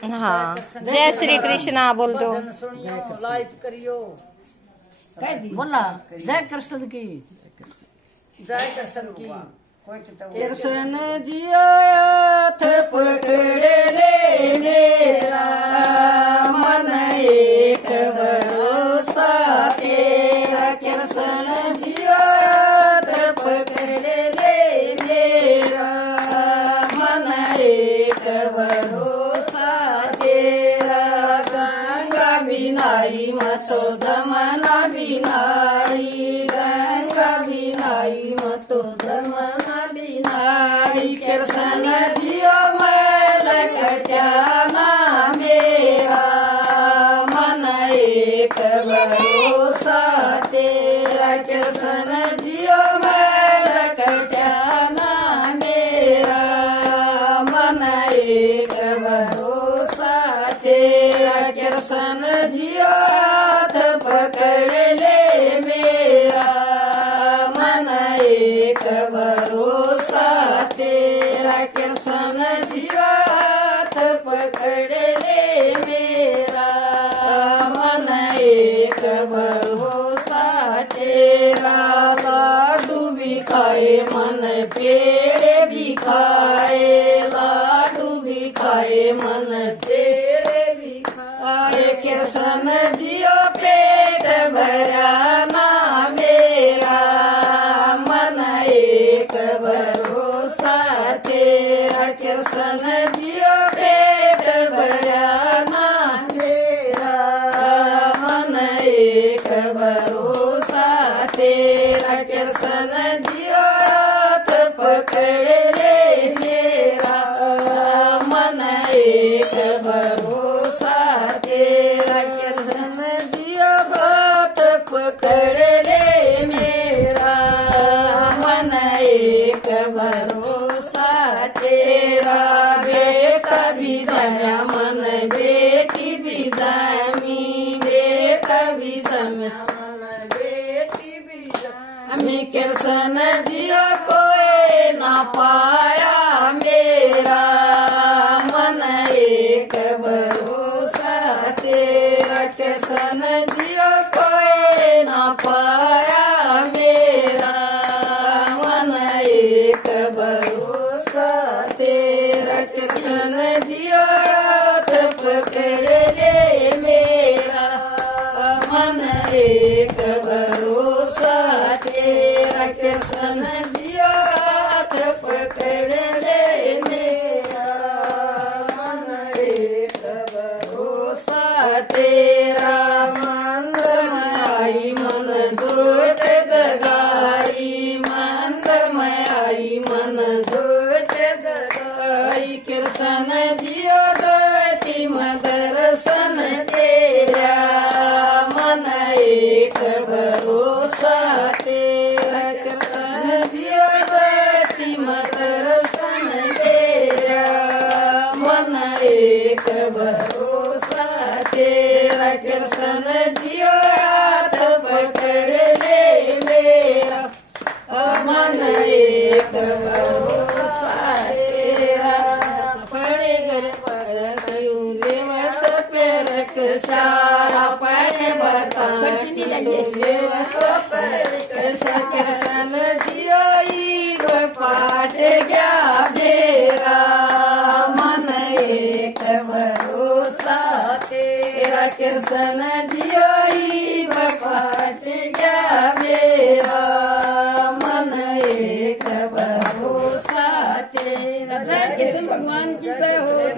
हाँ, जय श्री कृष्णा बोल दो। भजन सुनियो, लाइक करियो। बोला जय कृष्ण की, जय कृष्ण की। कृष्ण जियो हाथ पकड़े ले मेरा, मन एक भरोसा तेरा। कृष्ण जियो हाथ पकड़े ले मेरा, मन एक भरोसा तेरा। गंगा बिनाई मतो जमना बिनाई, गंगा बिनाई मतो जमना बिनाई। कृष्ण जियो मैल कट्याना मेरा, मन एक भरोसा तेरा। कृष्ण जियो मैल कट्याना मेरा, मन एक भरोसा तेरा। कृष्ण जियो हाथ पकड़ ले मेरा, मन एक भरोसा तेरा। कृष्ण जियो हाथ पकड़ ले मेरा, मन एक भरोसा तेरा। लाडू भी खाए मन पेड़ भी खाए, लाडू भी खाए मन पेड़ भी खाए। कृष्ण जियो पेट भरा ना मेरा, मन एक भरोसा तेरा। कृष्ण जियो पेट भरा ना मेरा, मन एक भरोसा तेरा। कृष्ण जियो हाथ पकड़ ले मेरा, मन एक भरोसा तेरा। कृष्ण जियो हाथ पकड़ ले मेरा, मन एक भरोसा तेरा। बेटा भी जमा मन बेटी भी जमी, बेटा भी जमा मन बेटी भी जमी। कृष्ण जियो कोई ना पाया मेरा, मन एक भरोसा तेरा। कृष्ण जियो कोई ना पाया मेरा, मन एक भरोसा तेरा। कृष्ण जियो हाथ पकड़ ले मेरा, मन एक भरोसा तेरा। कृष्ण जियो हाथ पकड़ ले मेरा, मन एक भरोसा तेरा। मंदिर में आई मन जोत जगाई, मंदिर में आई मन जोत जगाई। कृष्ण जियो ज्योति में दर्शन तेरा, मन एक भरोसा तेरा। कृष्ण जियो ज्योति में दर्शन तेरा, मन एक भरोसा तेरा। कृष्ण जियो हाथ पकड़ ले मेरा, मन एक भरोसा तेरा। पड़े घर पर दिवस पे रक्षा, पड़े बता दिवस पर रक्षा। कृष्ण जियो ईब पाठ गया बेरा, मन एक भरोसा तेरा। कृष्ण जियो ईब पाठ गया बेरा, मन एक भरोसा तेरा। जय कृष्ण भगवान की जय हो।